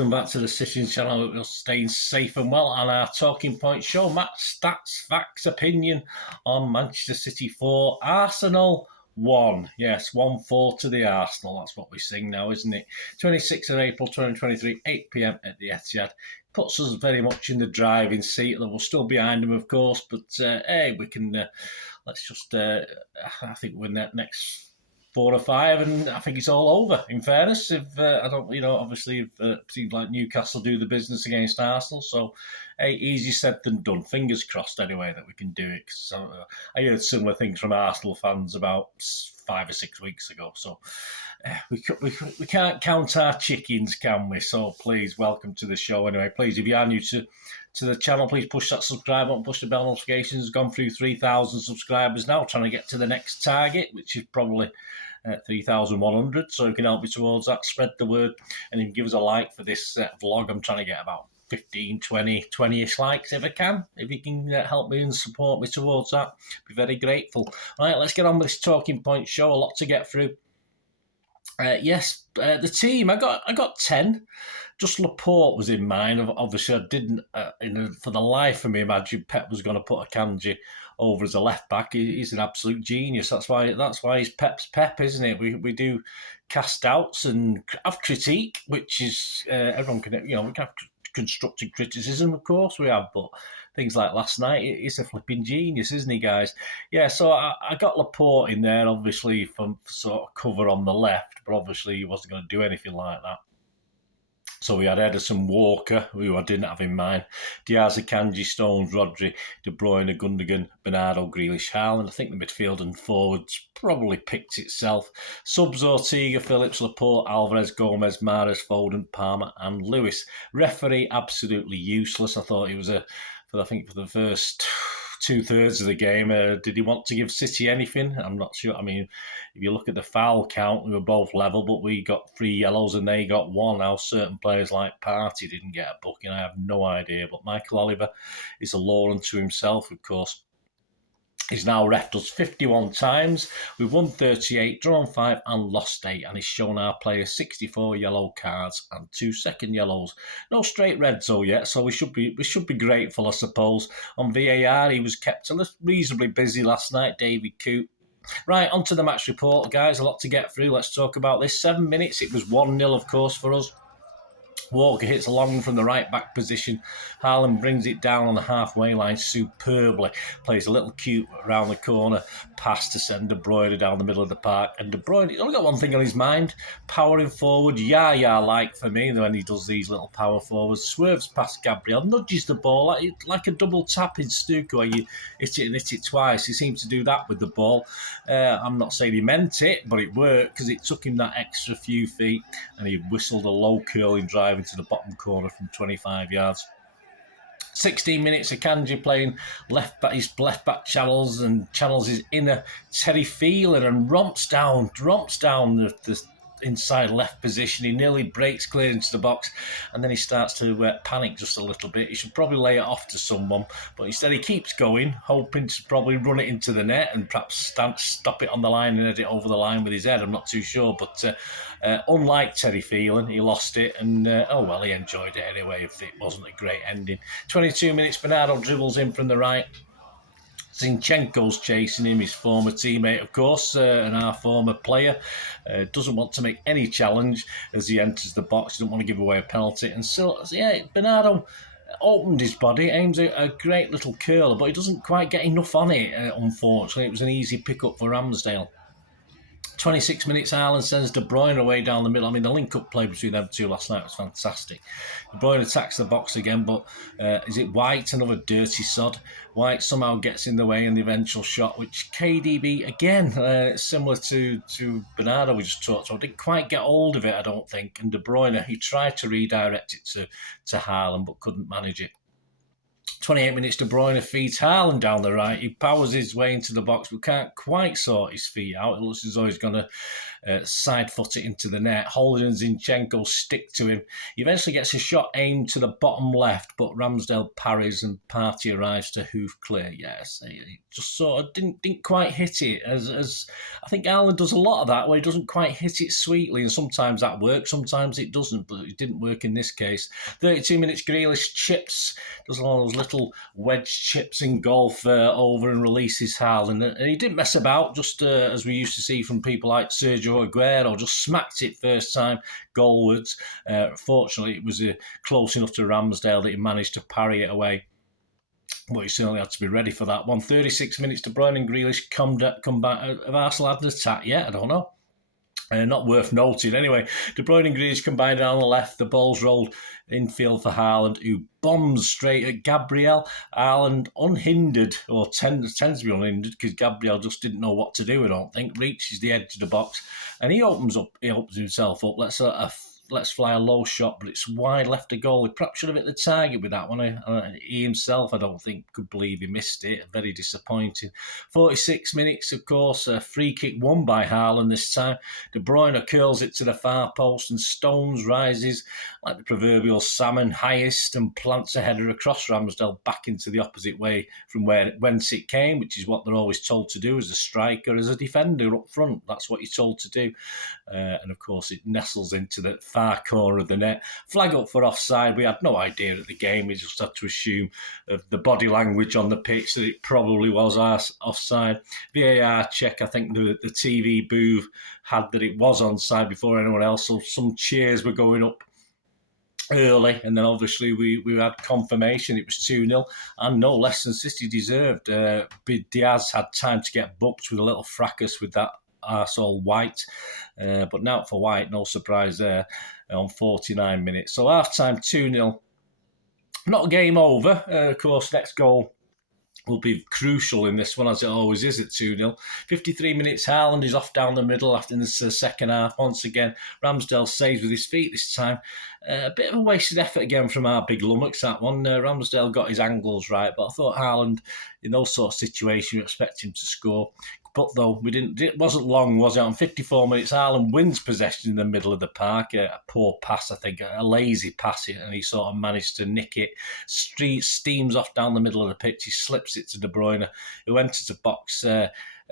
welcome back to the Sitting channel. We're staying safe and well on our Talking Point show. Matt's stats, facts, opinion on Manchester City 4, Arsenal 1. Yes, 1-4 to the Arsenal. That's what we sing now, isn't it? 26th of April 2023, 8 p.m. at the Etihad. Puts us very much in the driving seat. We're still behind them, of course, but hey, we can, let's just, I think we're next 4 or 5, and I think it's all over. In fairness, if I don't, obviously, it seems like Newcastle do the business against Arsenal, so hey, easier said than done. Fingers crossed, anyway, that we can do it. Cause, I heard similar things from Arsenal fans about 5 or 6 weeks ago, so we can't count our chickens, can we? So please, welcome to the show. Anyway, please, if you are new to the channel, please push that subscribe button, push the bell notifications. It's gone through 3,000 subscribers now, trying to get to the next target, which is probably 3,100. So if you can help me towards that, spread the word, and then give us a like for this vlog. I'm trying to get about 15, 20-ish likes if I can. If you can help me and support me towards that, be very grateful. All right, let's get on with this Talking Point show. A lot to get through. The team, I got 10. Just Laporte was in mine. Obviously, I didn't, for the life of me, imagine Pep was going to put Akanji over as a left back. He's an absolute genius. That's why he's Pep's Pep, isn't it? We do cast doubts and have critique, which is everyone can, we can have constructive criticism, of course we have, but things like last night, he's a flipping genius, isn't he, guys? Yeah, so I got Laporte in there, obviously, for sort of cover on the left, but obviously he wasn't going to do anything like that. So we had Ederson, Walker, who I didn't have in mind, Diaz, Akanji, Stones, Rodri, De Bruyne, Gundogan, Bernardo, Grealish, Haaland. I think the midfield and forwards probably picked itself. Subs, Ortega, Phillips, Laporte, Alvarez, Gomez, Mahrez, Foden, Palmer and Lewis. Referee, absolutely useless. I thought he was for the first 2/3 of the game. Did he want to give City anything? I'm not sure. I mean, if you look at the foul count, we were both level, but we got 3 yellows and they got 1. Now, certain players like Partey didn't get a booking. I have no idea. But Michael Oliver is a law unto himself, of course. He's now refed us 51 times. We've won 38, drawn 5 and lost 8. And he's shown our players 64 yellow cards and 2 second yellows. No straight reds though yet, so we should be grateful, I suppose. On VAR, he was kept reasonably busy last night, David Coote. Right, on to the match report, guys. A lot to get through. Let's talk about this. 7 minutes. It was 1-0, of course, for us. Walker hits long from the right-back position. Haaland brings it down on the halfway line superbly. Plays a little cute around the corner pass to send De Bruyne down the middle of the park. And De Bruyne, he's only got one thing on his mind. Powering forward, like for me, when he does these little power forwards. Swerves past Gabriel, nudges the ball like a double tap in Stuka where you hit it and hit it twice. He seems to do that with the ball. I'm not saying he meant it, but it worked because it took him that extra few feet and he whistled a low curling drive into the bottom corner from 25 yards. 16 minutes, Akanji playing his left back channels his inner Terry Phelan and romps down the inside left position. He nearly breaks clear into the box and then he starts to panic just a little bit. He should probably lay it off to someone, but instead he keeps going, hoping to probably run it into the net and perhaps stop it on the line and head it over the line with his head. I'm not too sure, but unlike Terry Phelan, he lost it and he enjoyed it anyway if it wasn't a great ending. 22 minutes, Bernardo dribbles in from the right. Zinchenko's chasing him, his former teammate, of course, and our former player. Doesn't want to make any challenge as he enters the box. Doesn't want to give away a penalty. And so, Bernardo opened his body, aims a great little curler, but he doesn't quite get enough on it, unfortunately. It was an easy pick-up for Ramsdale. 26 minutes, Haaland sends De Bruyne away down the middle. I mean, the link-up play between them two last night was fantastic. De Bruyne attacks the box again, but is it White, another dirty sod? White somehow gets in the way in the eventual shot, which KDB, again, similar to Bernardo we just talked about, didn't quite get hold of it, I don't think. And De Bruyne, he tried to redirect it to Haaland, but couldn't manage it. 28 minutes, De Bruyne feeds Haaland down the right. He powers his way into the box, but can't quite sort his feet out. It looks as though he's going to side foot it into the net. Holden and Zinchenko stick to him. He eventually gets a shot aimed to the bottom left, but Ramsdale parries and Partey arrives to hoof clear. Yes, he just sort of didn't quite hit it. As I think Haaland does a lot of that, where he doesn't quite hit it sweetly, and sometimes that works, sometimes it doesn't, but it didn't work in this case. 32 minutes, Grealish chips, does all those little wedge chips in golf over and releases Haaland, and he didn't mess about, just as we used to see from people like Sergio Aguero, just smacked it first time goalwards. Fortunately, it was close enough to Ramsdale that he managed to parry it away. But he certainly had to be ready for that one. 36 minutes, De Bruyne and Grealish come back. Have Arsenal had an attack yet? I don't know. Not worth noting. Anyway, De Bruyne and Grealish combined down the left. The ball's rolled infield for Haaland, who bombs straight at Gabriel. Haaland, unhindered, or tends to be unhindered, because Gabriel just didn't know what to do, I don't think. Reaches the edge of the box, and he opens himself up. Let's fly a low shot, but it's wide left of goal. He perhaps should have hit the target with that one. He himself, I don't think, could believe he missed it. Very disappointing. 46 minutes, of course, a free kick won by Haaland this time. De Bruyne curls it to the far post, and Stones rises like the proverbial salmon highest and plants a header across Ramsdale back into the opposite way from whence it came, which is what they're always told to do as a striker, as a defender up front. That's what you're told to do. And of course, it nestles into the far corner of the net. Flag up for offside. We had no idea at the game. We just had to assume of the body language on the pitch that it probably was offside. VAR check. I think the TV booth had that it was onside before anyone else. So some cheers were going up early, and then obviously we had confirmation it was 2-0, and no less than City deserved. Diaz had time to get booked with a little fracas with that arsehole White, but now for White, no surprise there on 49 minutes. So half-time 2-0. Not a game over. Of course, next goal will be crucial in this one, as it always is at 2-0. 53 minutes, Haaland is off down the middle after this second half. Once again, Ramsdale saves with his feet this time. A bit of a wasted effort again from our big lummox, that one. Ramsdale got his angles right, but I thought Haaland, in those sort of situations, you expect him to score. But though we didn't, it wasn't long, was it? On 54 minutes, Haaland wins possession in the middle of the park. A poor pass, I think, a lazy pass, and he sort of managed to nick it. Steams off down the middle of the pitch. He slips it to De Bruyne, who enters the box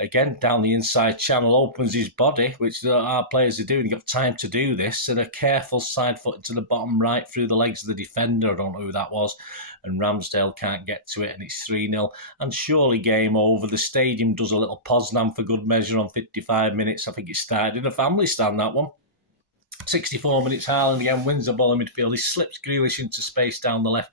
again down the inside channel, opens his body, which our players are doing. He got time to do this, and a careful side foot to the bottom right through the legs of the defender. I don't know who that was. And Ramsdale can't get to it, and it's 3-0. And surely game over. The stadium does a little Poznan for good measure on 55 minutes. I think it started in a family stand, that one. 64 minutes, Haaland again wins the ball in midfield. He slips Grealish into space down the left.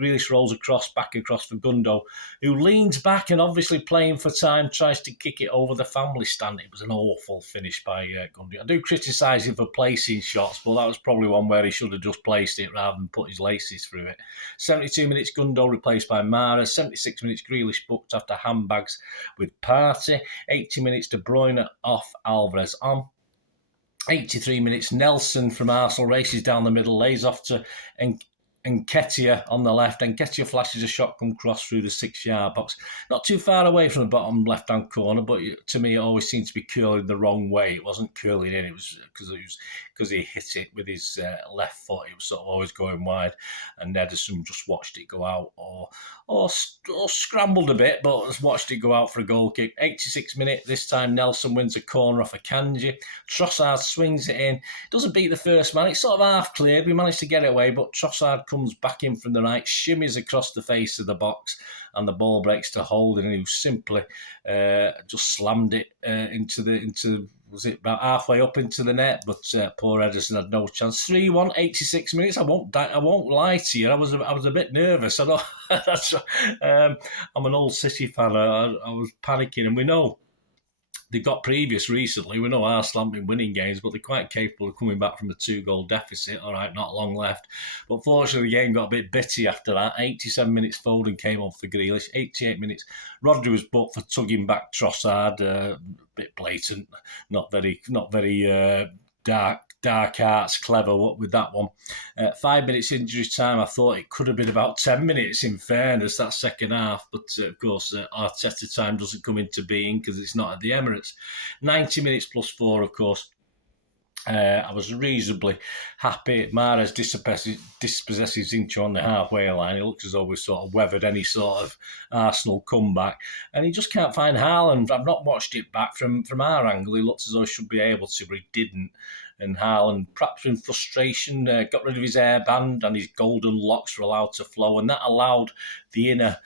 Grealish rolls back across for Gundo, who leans back and obviously playing for time, tries to kick it over the family stand. It was an awful finish by Gundo. I do criticise him for placing shots, but that was probably one where he should have just placed it rather than put his laces through it. 72 minutes, Gundo replaced by Mara. 76 minutes, Grealish booked after handbags with Partey. 80 minutes, De Bruyne off, Alvarez on. 83 minutes, Nelson from Arsenal races down the middle, lays off to Nketiah on the left. Nketiah flashes a shot come cross through the 6-yard box. Not too far away from the bottom left-hand corner, but to me it always seemed to be curling the wrong way. It wasn't curling in, it was because he hit it with his left foot. It was sort of always going wide, and Ederson just watched it go out or scrambled a bit, but just watched it go out for a goal kick. 86 minute, this time Nelson wins a corner off a Kanji. Trossard swings it in. Doesn't beat the first man. It's sort of half cleared. We managed to get it away, but Trossard comes back in from the right, shimmies across the face of the box, and the ball breaks to Holden, who simply just slammed it into was it about halfway up into the net, but poor Ederson had no chance. 3-1, 86 minutes. I won't lie to you. I was a bit nervous. I know I'm an old City fan. I was panicking, and we know they've got previous recently. We know Arsenal haven't been winning games, but they're quite capable of coming back from a 2-goal deficit. All right, not long left. But fortunately, the game got a bit bitty after that. 87 minutes, Foden came on for Grealish. 88 minutes, Rodri was booked for tugging back Trossard. A bit blatant, not very dark dark arts, clever with that one. 5 minutes injury time, I thought it could have been about 10 minutes in fairness, that second half. But of course, Arteta time doesn't come into being because it's not at the Emirates. 90 minutes plus 4, of course. I was reasonably happy. Mahrez dispossesses Zincho on the halfway line. It looks as though we've sort of weathered any sort of Arsenal comeback. And he just can't find Haaland. I've not watched it back from our angle. He looked as though he should be able to, but he didn't. And Haaland, perhaps in frustration, got rid of his hairband and his golden locks were allowed to flow. And that allowed the inner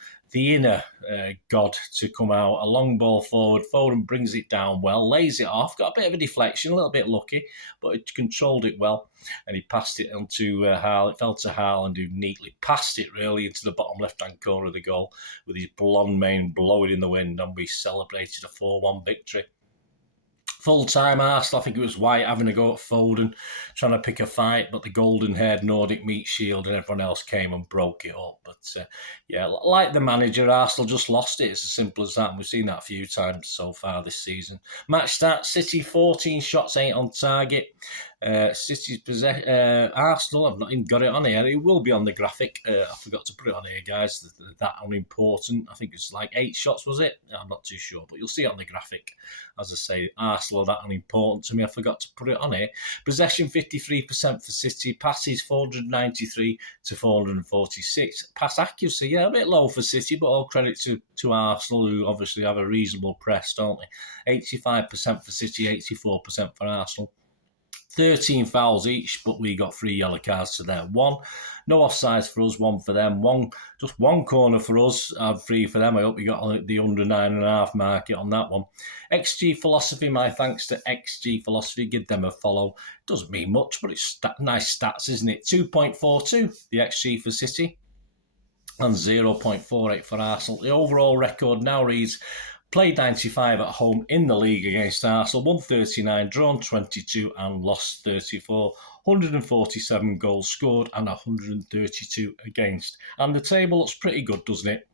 god to come out. A long ball forward. Foden brings it down well, lays it off, got a bit of a deflection, a little bit lucky, but it controlled it well. And he passed it onto Haaland. It fell to Haaland, who neatly passed it really into the bottom left-hand corner of the goal with his blonde mane blowing in the wind, and we celebrated a 4-1 victory. Full-time Arsenal, I think it was White having a go at Foden, trying to pick a fight, but the golden-haired Nordic meat shield and everyone else came and broke it up. But yeah, like the manager, Arsenal just lost it. It's as simple as that. And we've seen that a few times so far this season. Match start, City 14 shots, 8 on target. City's Arsenal, I've not even got it on here. It will be on the graphic. I forgot to put it on here, guys. That unimportant. I think it's like 8 shots, was it? I'm not too sure, but you'll see it on the graphic. As I say, Arsenal are that unimportant to me. I forgot to put it on here. Possession 53% for City. Passes 493 to 446. Pass accuracy, yeah, a bit low for City, but all credit to Arsenal, who obviously have a reasonable press, don't they? 85% for City, 84% for Arsenal. 13 fouls each, but we got 3 yellow cards to their 1. No offsides for us, 1 for them. Just one corner for us, 3 for them. I hope you got the under 9.5 market on that one. XG Philosophy, my thanks to XG Philosophy. Give them a follow. Doesn't mean much, but it's nice stats, isn't it? 2.42, the XG for City, and 0.48 for Arsenal. The overall record now reads: played 95 at home in the league against Arsenal, won 39, drawn 22 and lost 34. 147 goals scored and 132 against. And the table looks pretty good, doesn't it?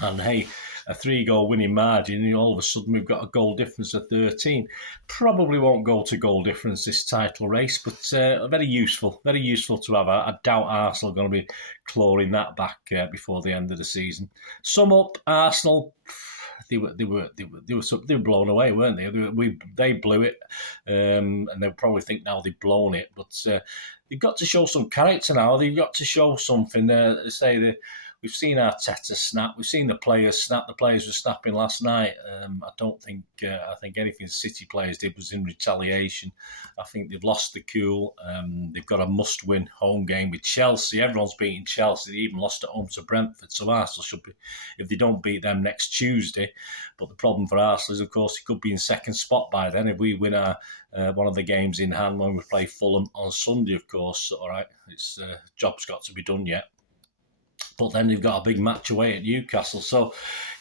And hey, a 3-goal winning margin, and all of a sudden we've got a goal difference of 13. Probably won't go to goal difference this title race, but very useful to have. I doubt Arsenal are going to be clawing that back before the end of the season. Sum up, Arsenal, they were blown away, weren't they? They blew it, and they'll probably think now they've blown it. But they've got to show some character now. They've got to show something. We've seen Arteta snap. We've seen the players snap. The players were snapping last night. I think anything City players did was in retaliation. I think they've lost the cool. They've got a must-win home game with Chelsea. Everyone's beating Chelsea. They even lost at home to Brentford. So Arsenal should be, if they don't beat them next Tuesday. But the problem for Arsenal is, of course, it could be in second spot by then if we win one of the games in hand when we play Fulham on Sunday, of course. All right, it's job's got to be done yet. But then they've got a big match away at Newcastle. So,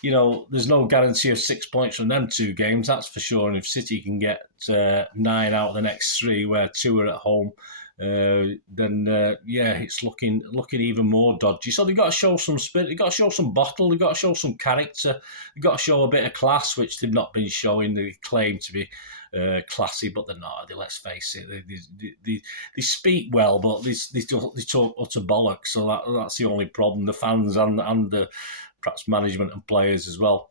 there's no guarantee of 6 points from them 2 games, that's for sure. And if City can get 9 out of the next 3, where 2 are at home, then it's looking even more dodgy. So they've got to show some spirit, they've got to show some bottle, they've got to show some character, they've got to show a bit of class, which they've not been showing. They claim to be classy, but they're not. Let's face it, they speak well, but they talk utter bollocks. So that's the only problem. The fans and the perhaps management and players as well.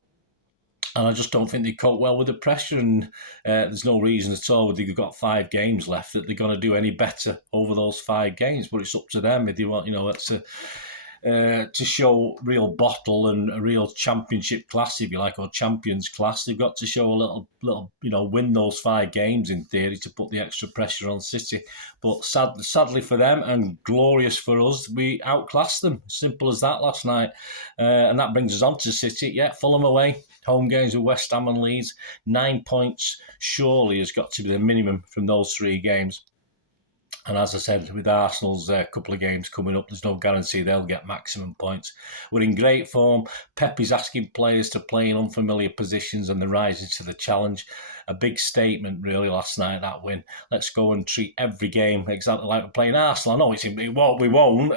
And I just don't think they cope well with the pressure. And there's no reason at all. They've got 5 games left that they're going to do any better over those 5 games. But it's up to them if they want. To show real bottle and a real championship class, if you like, or champions class, they've got to show a little, win those 5 games in theory to put the extra pressure on City. But sadly for them and glorious for us, we outclassed them. Simple as that last night. And that brings us on to City. Yeah, Fulham away. Home games with West Ham and Leeds. 9 points surely has got to be the minimum from those 3 games. And as I said, with Arsenal's couple of games coming up, there's no guarantee they'll get maximum points. We're in great form. Pep is asking players to play in unfamiliar positions and they're rising to the challenge. A big statement, really, last night, that win. Let's go and treat every game exactly like we're playing Arsenal. I know we won't.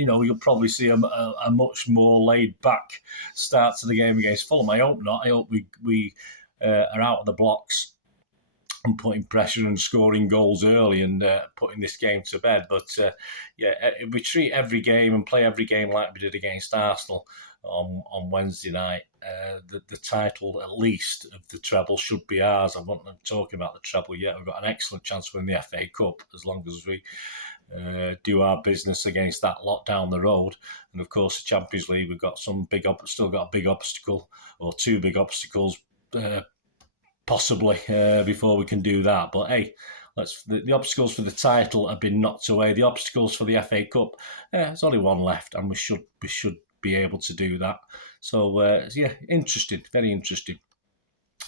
You'll probably see a much more laid-back start to the game against Fulham. I hope not. I hope we are out of the blocks and putting pressure and scoring goals early and putting this game to bed. But we treat every game and play every game like we did against Arsenal on Wednesday night. The title, at least, of the treble should be ours. I wasn't talking about the treble yet. We've got an excellent chance to win the FA Cup as long as we do our business against that lot down the road. And of course, the Champions League, we've got still got a big obstacle, or two big obstacles, possibly before we can do that. But hey, the obstacles for the title have been knocked away. The obstacles for the FA Cup, there's only one left, and we should be able to do that. So interesting, very interesting.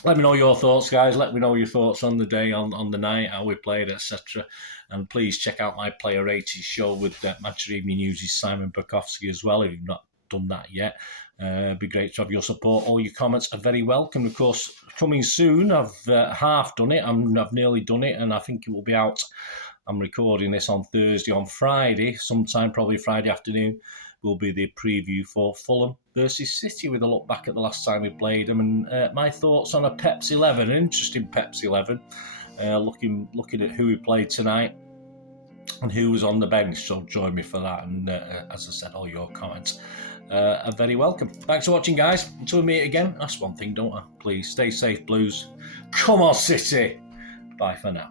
Let me know your thoughts, guys. Let me know your thoughts on the day, on the night, how we played, etc. And please check out my Player Rated show with Manchester Evening News' Simon BAJKOWSKI as well, if you've not done that yet. It'd be great to have your support. All your comments are very welcome. Of course, coming soon, I've half done it. I've nearly done it, and I think it will be out. I'm recording this on Thursday. On Friday, sometime probably Friday afternoon, will be the preview for Fulham versus City, with a look back at the last time we played them, and my thoughts on a Pep's 11, an interesting Pep's 11, looking at who we played tonight and who was on the bench. So join me for that, and as I said, all your comments are very welcome. Thanks for watching, guys. Until we meet again, that's one thing, don't I? Please stay safe, Blues. Come on, City. Bye for now.